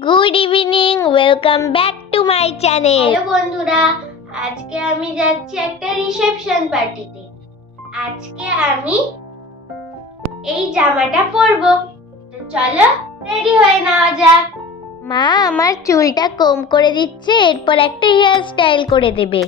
Good evening welcome back to my channel hello বন্ধুরা আজকে আমি যাচ্ছি একটা রিসেপশন পার্টিতে আজকে আমি এই জামাটা পরবো। তো চলো রেডি হয়ে নেওয়া যাক। মা আমার চুলটা কম করে দিচ্ছে এরপর একটা হেয়ার স্টাইল করে দেবে।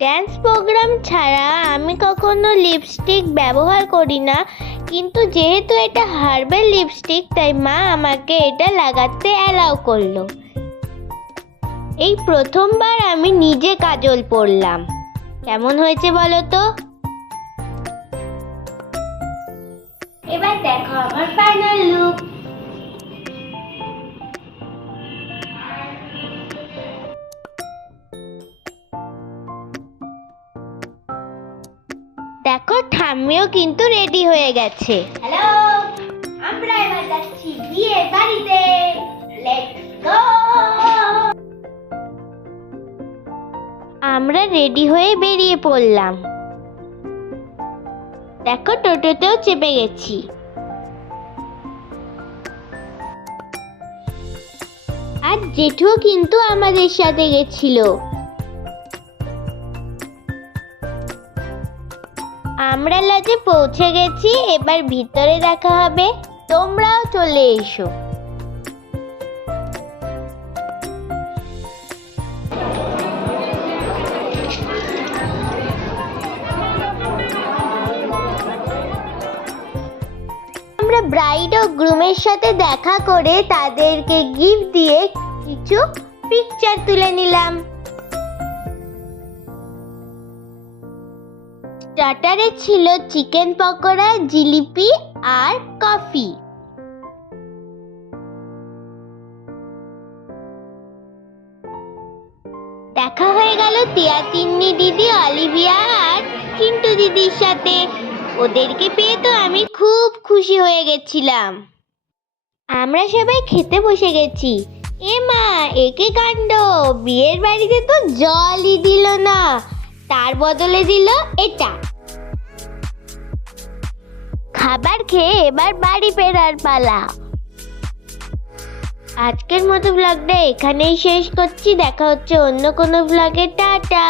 ড্যান্স প্রোগ্রাম ছাড়া আমি কখনো লিপস্টিক ব্যবহার করি না কিন্তু যেহেতু এটা হার্বাল লিপস্টিক তাই মা আমাকে এটা লাগাতে অ্যালাউ করল। এই প্রথমবার আমি নিজে কাজল পরলাম। কেমন হয়েছে বলো তো? এবার দেখো আমার ফাইনাল দেখো, ঠাম্মিও কিন্তু রেডি হয়ে গেছে। হ্যালো আমরা এবার যাচ্ছি বিয়ের বাড়িতে। লেটস গো আমরা রেডি হয়ে বেরিয়ে পড়লাম। দেখো, টোটোতেও চেপে গেছি। আর জেঠুও কিন্তু আমাদের সাথে গেছিল। আমরা লজে পৌঁছে গেছি, এবার ভিতরে দেখা হবে। তোমরাও চলে এসো। আমরা ব্রাইড ও গ্রুমের সাথে দেখা করে তাদেরকে গিফট দিয়ে কিছু পিকচার তুলে নিলাম। স্টার্টারে ছিল চিকেন পকোড়া, জিলিপি আর কফি। দেখা হয়ে গেল টিয়া তিন্নি দিদি, অলিভিয়া আর চিন্টু দিদির সাথে। ওদেরকে পেয়ে তো আমি খুব খুশি হয়ে গেছিলাম। আমরা সবাই খেতে বসে গেছি। এ মা একে কাণ্ড? বিয়ের বাড়িতে তো জলই দিল না। তার বদলে দিল এটা। খাবার খেয়ে এবার বাড়ি ফেরার পালা। আজকের মতো ব্লগটা এখানেই শেষ করছি। দেখা হচ্ছে অন্য কোনো ব্লগে টাটা।